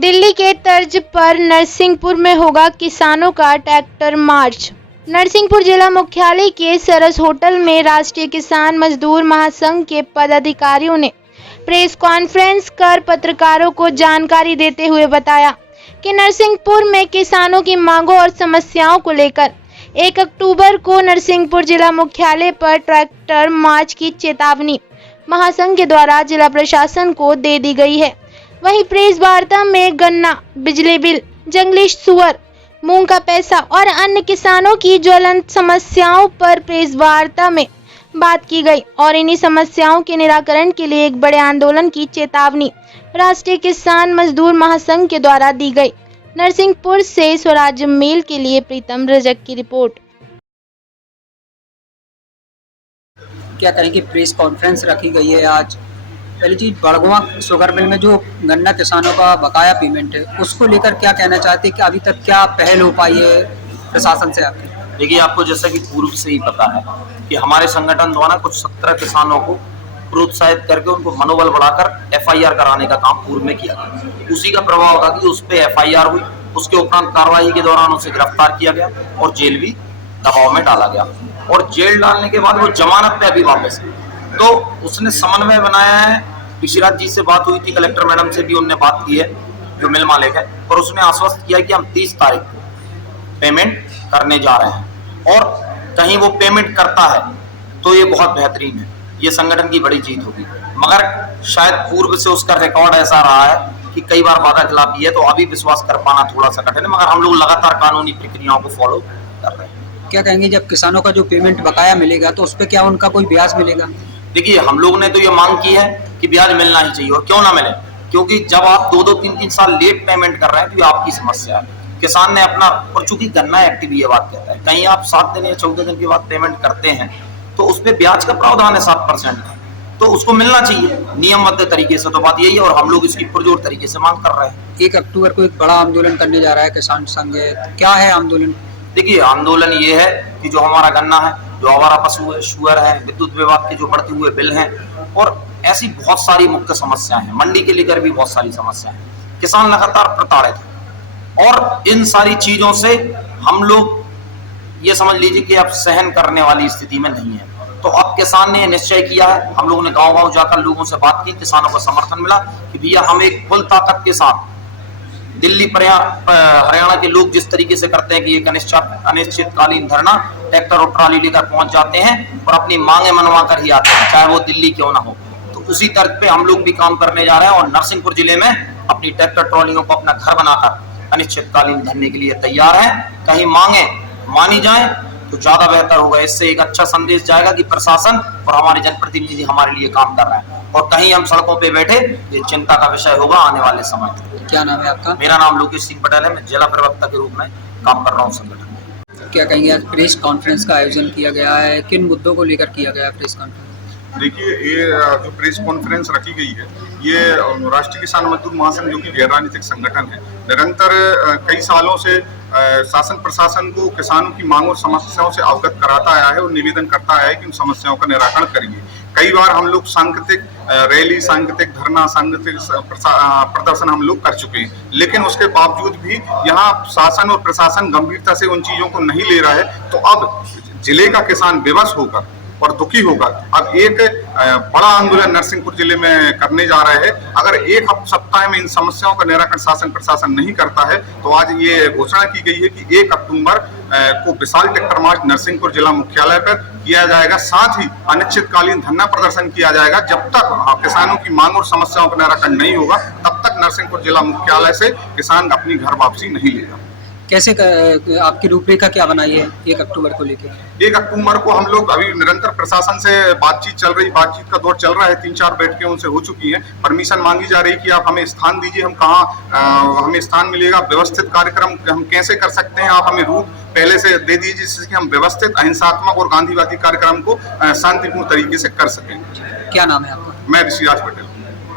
दिल्ली के तर्ज पर नरसिंहपुर में होगा किसानों का ट्रैक्टर मार्च। नरसिंहपुर जिला मुख्यालय के सरस होटल में राष्ट्रीय किसान मजदूर महासंघ के पदाधिकारियों ने प्रेस कॉन्फ्रेंस कर पत्रकारों को जानकारी देते हुए बताया कि नरसिंहपुर में किसानों की मांगों और समस्याओं को लेकर 1 अक्टूबर को नरसिंहपुर जिला मुख्यालय पर ट्रैक्टर मार्च की चेतावनी महासंघ के द्वारा जिला प्रशासन को दे दी गई है। वहीं प्रेस वार्ता में गन्ना, बिजली बिल, जंगली सुअर, मूंग का पैसा और अन्य किसानों की ज्वलंत समस्याओं पर प्रेस वार्ता में बात की गई और इन्हीं समस्याओं के निराकरण के लिए एक बड़े आंदोलन की चेतावनी राष्ट्रीय किसान मजदूर महासंघ के द्वारा दी गई। नरसिंहपुर से स्वराज्य मेल के लिए प्रीतम रजक की रिपोर्ट। क्या कहेंगे, प्रेस कॉन्फ्रेंस रखी गई है आज। पहली चीज, बड़गुआ शुगर मिल में जो गन्ना किसानों का बकाया पेमेंट है उसको लेकर क्या कहना चाहते हैं कि अभी तक क्या पहल हो पाई है प्रशासन से आपकी? देखिए, आपको जैसा कि पूर्व से ही पता है कि हमारे संगठन द्वारा कुछ 17 किसानों को प्रोत्साहित करके उनको मनोबल बढ़ाकर FIR कराने का काम पूर्व में किया गया। उसी का प्रभाव था कि उस पर FIR हुई, उसके उपरांत कार्रवाई के दौरान उसे गिरफ्तार किया गया और जेल भी दबाव में डाला गया और जेल डालने के बाद वो जमानत पे अभी वापस है। तो उसने समन्वय बनाया है। ऋषिराज जी से बात हुई थी, कलेक्टर मैडम से भी उनने बात की है जो मिल मालिक है, और उसने आश्वस्त किया कि हम 30 तारीख को पेमेंट करने जा रहे हैं और कहीं वो पेमेंट करता है तो ये बहुत बेहतरीन है, ये संगठन की बड़ी जीत होगी। मगर शायद पूर्व से उसका रिकॉर्ड ऐसा रहा है कि कई बार वादा खिलाफी है, तो अभी विश्वास कर पाना थोड़ा सा कठिन है, मगर हम लोग लगातार कानूनी प्रक्रियाओं को फॉलो कर रहे हैं। क्या कहेंगे, जब किसानों का जो पेमेंट बकाया मिलेगा तो उस पर क्या उनका कोई ब्याज मिलेगा? देखिए, हम लोग ने तो ये मांग की है कि ब्याज मिलना ही चाहिए, और क्यों ना मिले, क्योंकि जब आप 2-2, 3-3 साल लेट पेमेंट कर रहे हैं तो ये आपकी समस्या है। किसान ने अपना, और चूंकि गन्ना एक्टिव ये बात कहता है, कहीं आप 7 दिन या 14 दिन के बाद पेमेंट करते हैं तो उस पर ब्याज का प्रावधान है 7%, तो उसको मिलना चाहिए नियमबद्ध तरीके से। तो बात यही है और हम लोग इसकी पुरजोर तरीके से मांग कर रहे हैं। 1 अक्टूबर को एक बड़ा आंदोलन करने जा रहा है किसान संघ, क्या है आंदोलन? देखिए, आंदोलन ये है कि जो हमारा गन्ना है, जो आवारा पशु है, शुअर है, विद्युत विभाग के जो बढ़ते हुए बिल हैं और ऐसी बहुत सारी मुख्य समस्याएं हैं, मंडी के लेकर भी बहुत सारी समस्याएं हैं। किसान लगातार प्रताड़ित है और इन सारी चीजों से हम लोग ये समझ लीजिए कि अब सहन करने वाली स्थिति में नहीं है। तो अब किसान ने निश्चय किया है, हम लोगों ने गांव-गांव जाकर लोगों से बात की, किसानों को समर्थन मिला कि भैया हम एक फुल ताकत के साथ दिल्ली हरियाणा के लोग जिस तरीके से करते हैं कि एक अनिश्चितकालीन धरना, ट्रैक्टर और ट्राली लेकर पहुंच जाते हैं और अपनी मांगे मनवा कर ही आते हैं, चाहे वो दिल्ली क्यों ना हो। तो उसी तर्ज पे हम लोग भी काम करने जा रहे हैं और नरसिंहपुर जिले में अपनी ट्रैक्टर ट्रॉलियों को अपना घर बनाकर अनिश्चितकालीन धरने के लिए तैयार है। कहीं मांगे मानी जाए तो ज्यादा बेहतर होगा। इससे एक अच्छा संदेश जाएगा कि प्रशासन और हमारे जनप्रतिनिधि हमारे लिए काम कर रहे हैं, और कहीं हम सड़कों पे बैठे ये चिंता का विषय होगा आने वाले समय में। क्या नाम है आपका? मेरा नाम लोकेश सिंह पटेल है, मैं जिला प्रवक्ता के रूप में काम कर रहा हूँ संगठन में। क्या कहेंगे, आज प्रेस कॉन्फ्रेंस का आयोजन किया गया है, किन मुद्दों को लेकर किया गया प्रेस कॉन्फ्रेंस? देखिए, ये जो प्रेस कॉन्फ्रेंस रखी गई है, ये राष्ट्रीय किसान मजदूर महासंघ जो कि गैर राजनीतिक संगठन है, निरंतर कई सालों से शासन प्रशासन को किसानों की मांग और समस्याओं से अवगत कराता आया है और निवेदन करता आया है कि उन समस्याओं का निराकरण करिए। कई बार हम लोग सांकेतिक रैली, सांकेतिक धरना, सांकेतिक प्रदर्शन हम लोग कर चुके हैं, लेकिन उसके बावजूद भी यहाँ शासन और प्रशासन गंभीरता से उन चीजों को नहीं ले रहा है। तो अब जिले का किसान विवश होकर और दुखी होगा अब एक बड़ा आंदोलन नरसिंहपुर जिले में करने जा रहे हैं। अगर एक सप्ताह में इन समस्याओं का निराकरण शासन प्रशासन नहीं करता है तो आज ये घोषणा की गई है कि 1 अक्टूबर को विशाल ट्रैक्टर मार्च नरसिंहपुर जिला मुख्यालय पर किया जाएगा। साथ ही अनिश्चितकालीन धरना प्रदर्शन किया जाएगा। जब तक किसानों की मांग और समस्याओं का निराकरण नहीं होगा तब तक नरसिंहपुर जिला मुख्यालय से किसान अपनी घर वापसी नहीं लेगा। कैसे आपकी रूपरेखा क्या बनाई है 1 अक्टूबर को लेकर? 1 अक्टूबर को हम लोग अभी निरंतर प्रशासन से बातचीत चल रही, बातचीत का दौर चल रहा है। 3-4 बैठकें उनसे हो चुकी हैं। परमिशन मांगी जा रही कि आप हमें स्थान दीजिए, हम कहाँ हमें स्थान मिलेगा, व्यवस्थित कार्यक्रम हम कैसे कर सकते हैं, आप हमें रूट पहले से दे दीजिए जिससे हम व्यवस्थित, अहिंसात्मक और गांधीवादी कार्यक्रम को शांतिपूर्ण तरीके से कर सकें। क्या नाम है आपका? मैं ऋषिराज पटेल।